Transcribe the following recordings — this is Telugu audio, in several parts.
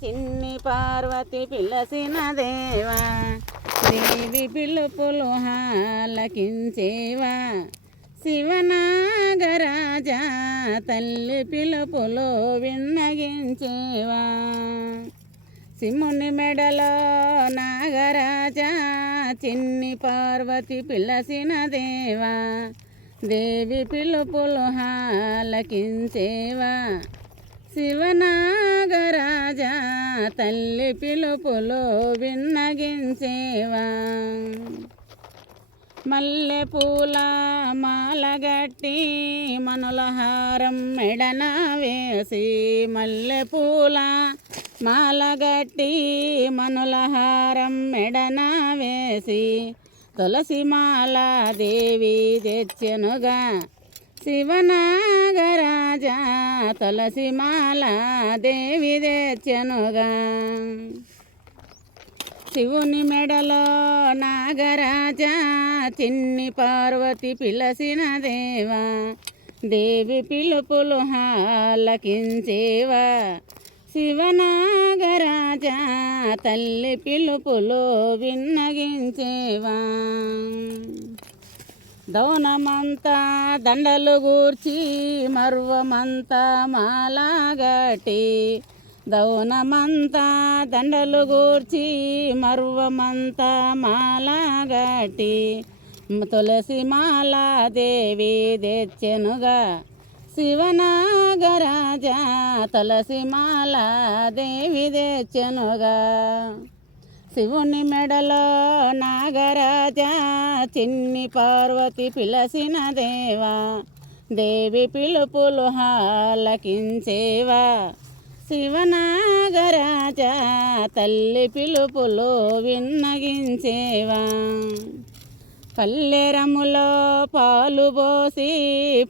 చిన్ని పార్వతి పిలసిన దేవా, దేవి పిలుపులు ఆలకించేవా. శివనాగరాజా తల్లి పిలుపులు విన్నగించేవా. శివుని మెడలో నాగరాజా చిన్ని పార్వతి పిలసిన దేవా, దేవి పిలుపులు ఆలకించేవా. శివనాగరాజా తల్లి పిలుపులు విన్నగించేవా. మల్లె పూల మాలగట్టి మనుల హారం మెడన వేసి, మల్లె పూల మాలగట్టి మనుల హారం మెడన వేసి, తులసి మాల దేవి తెచ్చెనుగా. శివనాగరాజా తులసి మాల దేవి తెచ్చెనుగా. శివుని మెడలో నాగరాజా చిన్ని పార్వతి పిలసిన దేవా, దేవి పిలుపులు ఆలకించేవా. శివనాగరాజా తల్లి పిలుపులు విన్నగించేవా. దౌనమంతా దండలు గూర్చి మరువమంతా మాలాగట్టి, దౌనమంతా దండలు గూర్చి మరువమంతా మాలాగట్టి, తులసి మాల దేవి తెచ్చెనుగా. శివనాగరాజా తులసి మాల దేవి తెచ్చెనుగా. శివుని మెడలో నాగరాజా చిన్ని పార్వతి పిలసిన దేవా, దేవి పిలుపులు ఆలకించేవా. శివనాగరాజా తల్లి పిలుపులు విన్నగించేవా. కల్లెరములో పాలు పోసి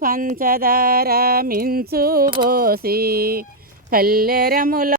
పంచదార మించు పోసి, కల్లెరములో